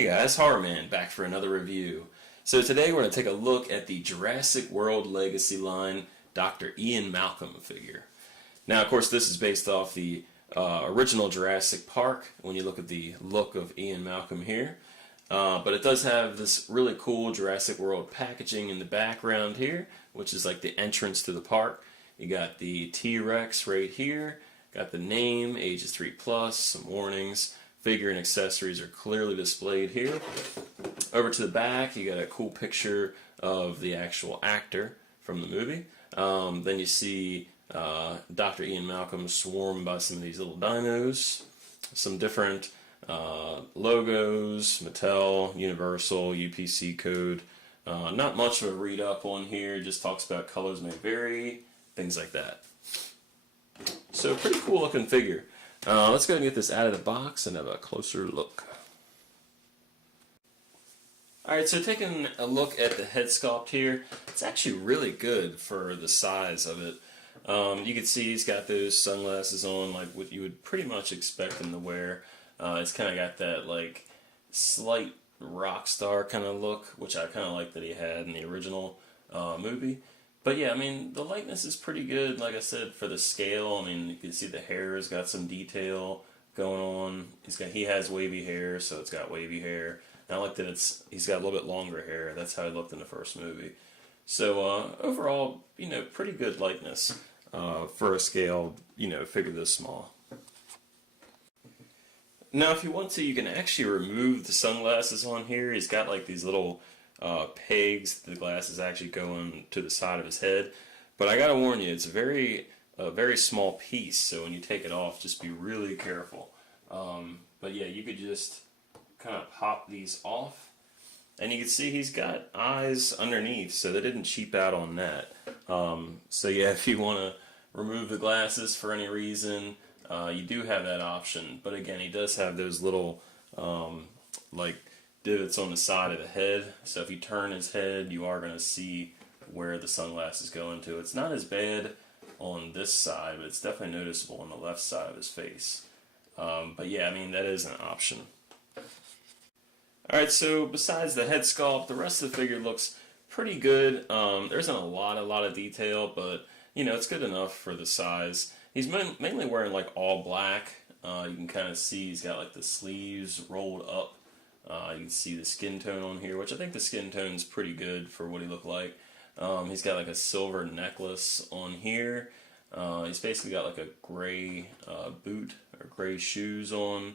Hey guys, Horror Man back for another review. So today we're going to take a look at the Jurassic World Legacy line Dr. Ian Malcolm figure. Now of course this is based off the original Jurassic Park when you look at the look of Ian Malcolm here. But it does have this really cool Jurassic World packaging in the background here, which is like the entrance to the park. You got the T-Rex right here, got the name, ages 3+, some warnings. Figure and accessories are clearly displayed here. Over to the back, you got a cool picture of the actual actor from the movie. Then you see Dr. Ian Malcolm swarmed by some of these little dinos. Some different logos, Mattel, Universal, UPC code. Not much of a read-up on here, just talks about colors may vary, things like that. So pretty cool looking figure. Let's go ahead and get this out of the box and have a closer look. Alright, so taking a look at the head sculpt here, it's actually really good for the size of it. You can see he's got those sunglasses on like what you would pretty much expect him to wear. It's kind of got that like slight rock star kind of look, which I kind of like that he had in the original movie. But yeah, I mean, the likeness is pretty good, like I said, for the scale. I mean, you can see the hair has got some detail going on. He has wavy hair, so it's got wavy hair. And I like that he's got a little bit longer hair. That's how he looked in the first movie. So overall, pretty good likeness for a scale, figure this small. Now, if you want to, you can actually remove the sunglasses on here. He's got like these little pegs. The glasses actually go to the side of his head. But I gotta warn you, it's a very small piece, so when you take it off, just be really careful. But yeah, you could just kind of pop these off. And you can see he's got eyes underneath, so they didn't cheap out on that. So yeah, if you want to remove the glasses for any reason, you do have that option. But again, he does have those little like divots on the side of the head, so if you turn his head, you are going to see where the sunglasses go into. It's not as bad on this side, but it's definitely noticeable on the left side of his face. But yeah, I mean, that is an option. Alright, so besides the head sculpt, the rest of the figure looks pretty good. There isn't a lot of detail, but it's good enough for the size. He's mainly wearing like all black. You can kind of see he's got like the sleeves rolled up. You can see the skin tone on here, which I think the skin tone is pretty good for what he looked like. He's got like a silver necklace on here. He's basically got like a gray boot or gray shoes on.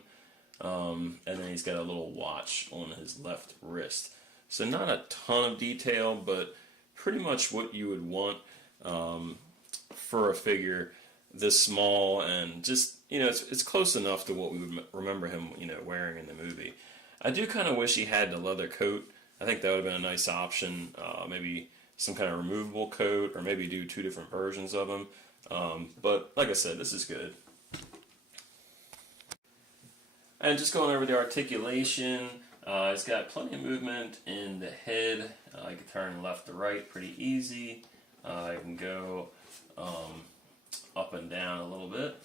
And then he's got a little watch on his left wrist. So not a ton of detail, but pretty much what you would want for a figure this small, and just, it's close enough to what we would remember him, wearing in the movie. I do kind of wish he had the leather coat. I think that would have been a nice option. Maybe some kind of removable coat, or maybe do two different versions of him. But like I said, this is good. And just going over the articulation, it's got plenty of movement in the head. You can turn left to right pretty easy. You can go up and down a little bit.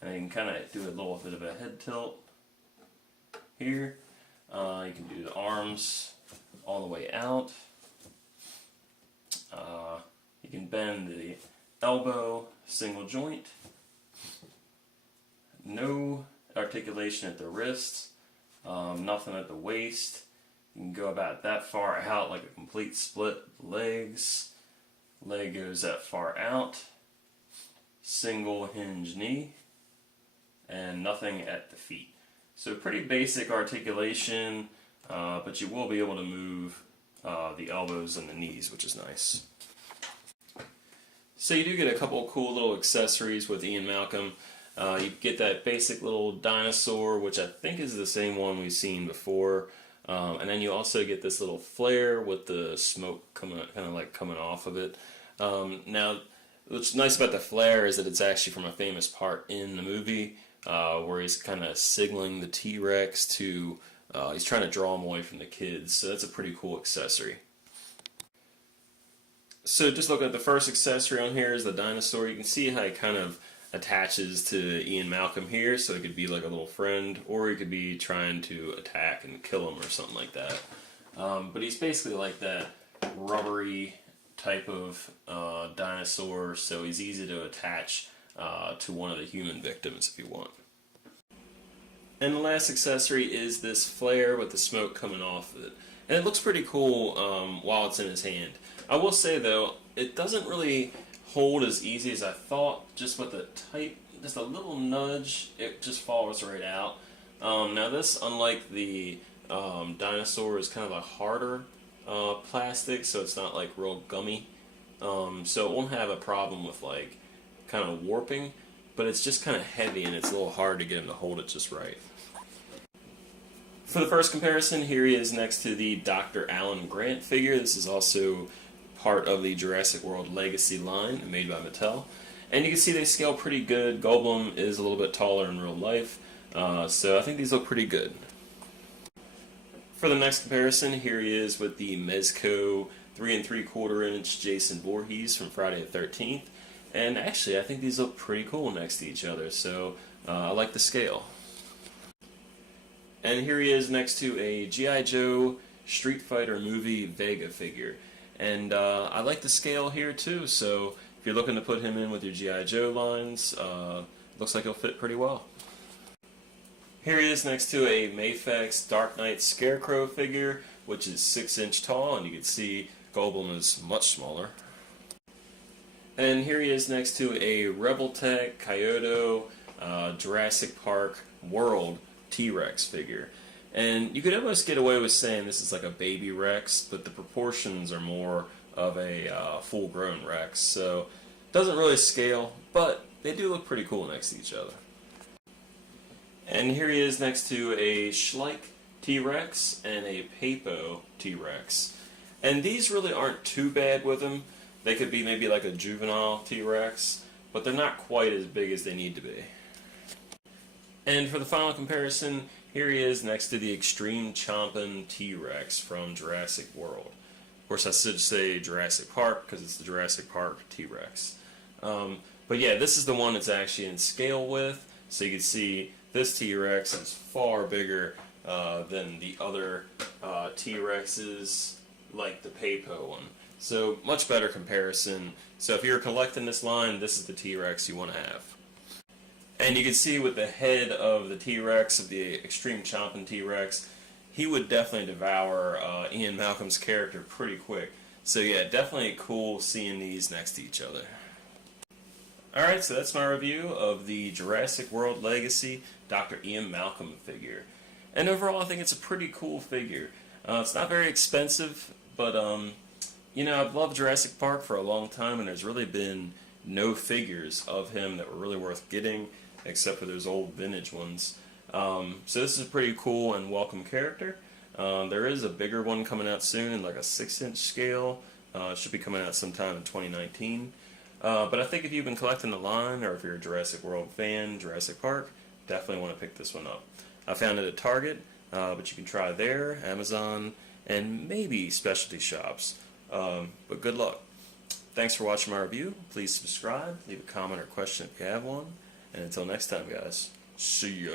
And you can kind of do a little bit of a head tilt here. You can do the arms all the way out. You can bend the elbow, single joint. No articulation at the wrist. Nothing at the waist. You can go about that far out, like a complete split. Legs. Leg goes that far out. Single hinge knee. And nothing at the feet. So pretty basic articulation, but you will be able to move the elbows and the knees, which is nice. So you do get a couple of cool little accessories with Ian Malcolm. You get that basic little dinosaur, which I think is the same one we've seen before. And then you also get this little flare with the smoke coming off of it. Now, what's nice about the flare is that it's actually from a famous part in the movie. Where he's kind of signaling the T-Rex to, he's trying to draw him away from the kids, so that's a pretty cool accessory. So just look at the first accessory on here is the dinosaur. You can see how he kind of attaches to Ian Malcolm here, so it could be like a little friend, or he could be trying to attack and kill him or something like that. But he's basically like that rubbery type of dinosaur, so he's easy to attach to one of the human victims if you want. And the last accessory is this flare with the smoke coming off of it. And it looks pretty cool while it's in his hand. I will say though, it doesn't really hold as easy as I thought. Just with just a little nudge, it just falls right out. Now this, unlike the dinosaur, is kind of a harder plastic, so it's not like real gummy. So it won't have a problem with like kind of warping, but it's just kind of heavy and it's a little hard to get him to hold it just right. For the first comparison, here he is next to the Dr. Alan Grant figure. This is also part of the Jurassic World Legacy line made by Mattel. And you can see they scale pretty good. Goldblum is a little bit taller in real life, so I think these look pretty good. For the next comparison, here he is with the Mezco 3 3/4 inch Jason Voorhees from Friday the 13th. And actually, I think these look pretty cool next to each other, so I like the scale. And here he is next to a G.I. Joe Street Fighter movie Vega figure. And I like the scale here too, so if you're looking to put him in with your G.I. Joe lines, looks like he'll fit pretty well. Here he is next to a Mafex Dark Knight Scarecrow figure, which is 6 inch tall, and you can see Goldblum is much smaller. And here he is next to a Rebel Tech Kyoto Jurassic Park World T-Rex figure. And you could almost get away with saying this is like a baby Rex, but the proportions are more of a full-grown Rex, so it doesn't really scale, but they do look pretty cool next to each other. And here he is next to a Schleich T-Rex and a Papo T-Rex. And these really aren't too bad with them. They could be maybe like a juvenile T-Rex, but they're not quite as big as they need to be. And for the final comparison, here he is next to the Extreme Chompin' T-Rex from Jurassic World. Of course, I should say Jurassic Park because it's the Jurassic Park T-Rex. But yeah, this is the one that's actually in scale with, so you can see this T-Rex is far bigger than the other T-Rexes, like the Papo one. So much better comparison. So if you're collecting this line, this is the T-Rex you want to have. And you can see with the head of the T-Rex, of the Extreme Chompin' T-Rex, he would definitely devour Ian Malcolm's character pretty quick. So yeah, definitely cool seeing these next to each other. Alright, so that's my review of the Jurassic World Legacy Dr. Ian Malcolm figure. And overall, I think it's a pretty cool figure. It's not very expensive, but you know, I've loved Jurassic Park for a long time, and there's really been no figures of him that were really worth getting, except for those old vintage ones. So this is a pretty cool and welcome character. There is a bigger one coming out soon in like a 6 inch scale. It should be coming out sometime in 2019. But I think if you've been collecting the line, or if you're a Jurassic World fan, Jurassic Park, definitely want to pick this one up. I found it at Target, but you can try there, Amazon, and maybe specialty shops. But good luck. Thanks for watching my review. Please subscribe, leave a comment or question if you have one. And until next time, guys, see ya.